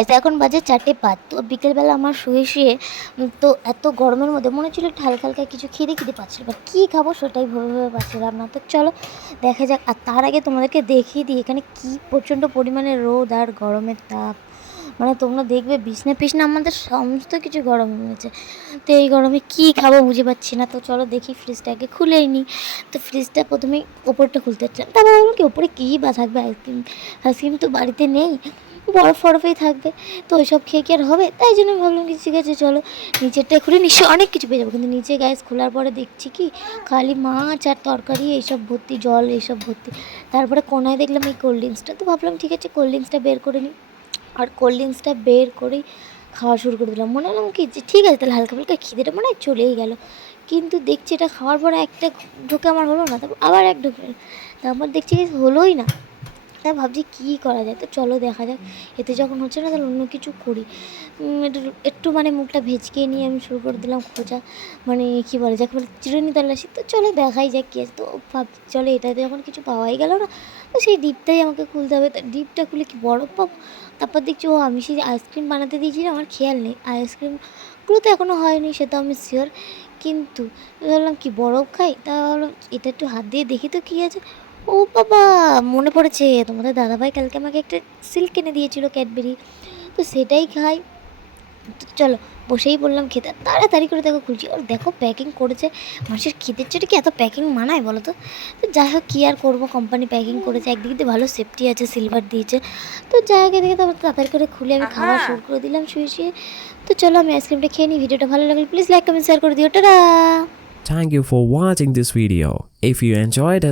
Guys এখন বাজে চারটে পাঁচ, তো বিকেলবেলা আমার শুয়ে শুয়ে তো এত গরমের মধ্যে মনে হচ্ছিল হালকা হালকা কিছু খিদে খিদে পাচ্ছিল বা কী খাব সেটাই ভেবে ভেবে পাচ্ছিলাম না। তো চলো, দেখা যাক। আর তার আগে তোমাদেরকে দেখিয়ে দিই, এখানে কী প্রচণ্ড পরিমাণে রোদ আর গরমের তাপ। মানে তোমরা দেখবে বিছনা পিছনা আমাদের সমস্ত কিছু গরম হয়েছে। তো এই গরমে কী খাব বুঝে পাচ্ছি না। তো চলো দেখি ফ্রিজটাকে খুলেই নিই। তো ফ্রিজটা প্রথমে ওপরটা খুলতে হচ্ছে তারপর ভাবলাম কি, ওপরে কী বা থাকবে? আইসক্রিম আইসক্রিম তো বাড়িতে নেই। বরফ ফরফেই থাকবে। তো ওইসব খেয়ে কি আর হবে? তাই জন্য ভাবলাম কি, ঠিক আছে, চলো নিচেরটা খুলে নিশ্চয়ই অনেক কিছু পেয়ে যাব। কিন্তু নিচে গ্যাস খোলার পরে দেখছি কি, খালি মাছ আর তরকারি, এইসব ভর্তি, জল, এইসব ভর্তি। তারপরে কোনায় দেখলাম এই কোল্ড ড্রিঙ্কসটা তো ভাবলাম, ঠিক আছে কোল্ড ড্রিঙ্কসটা বের করে নিই। আর কোল্ড ড্রিঙ্কসটা বের করেই খাওয়া শুরু করে দিলাম। মনে হলাম কি, যে ঠিক আছে, তাহলে হালকা ফুলকা খিদেটা মনে হয় চলেই গেল। কিন্তু দেখছি এটা খাওয়ার পরে একটা ঢুকে আমার হলো না, তারপর আবার এক ঢুকে তারপর দেখছি হলোই না। তাই ভাবছি কী করা যায়? তো চলো দেখা যাক। এতে যখন হচ্ছে না, তাহলে অন্য কিছু করি। একটু একটু মানে মুখটা ভেজকে নিয়ে আমি শুরু করে দিলাম খোঁজা। মানে কী বলে, যাকে বলে চিরুনি তল্লাশি। তো চলো দেখাই যাক কী আছে। তো ভাব চলো এটাতে যখন কিছু পাওয়াই গেল না, তো সেই ডিপটাই আমাকে খুলতে হবে। তা ডিপটা খুলে কি বরফ পাবো? তারপর দেখছি, ও, আমি সেই আইসক্রিম বানাতে দিয়েছিলাম আমার খেয়াল নেই। আইসক্রিমগুলো তো এখনও হয়নি সে তো আমি শিওর কিন্তু ভাবলাম কি, বরফ খাই? তা ভাবলাম, এটা একটু হাত দিয়ে দেখি তো কী আছে। ও বাবা মনে পড়েছে তোমাদের দাদাভাই কালকে আমাকে একটা সিল্ক কিনে দিয়েছিল ক্যাডবেরি তো সেটাই খাই। তো চলো বসেই বললাম খেতে। তাড়াতাড়ি করে দেখো খুলছি। আর দেখো প্যাকিং করেছে। মানুষের খিদের চেটে কি এত প্যাকিং মানায় বলো তো? তো যাই হোক কী আর করব? কোম্পানি প্যাকিং করেছে। একদিকে দিয়ে ভালো সেফটি আছে সিলভার দিয়েছে। তো যাই হোক এদিকে তো আবার তাড়াতাড়ি করে খুলে আমি খাওয়া শুরু করে দিলাম শুয়ে শুয়ে। তো চলো আমি আইসক্রিমটা খেয়ে নিই। ভিডিওটা ভালো লাগলে প্লিজ লাইক কমেন্ট শেয়ার করে দিও। Tata! Thank you for watching this video. If you enjoyed it,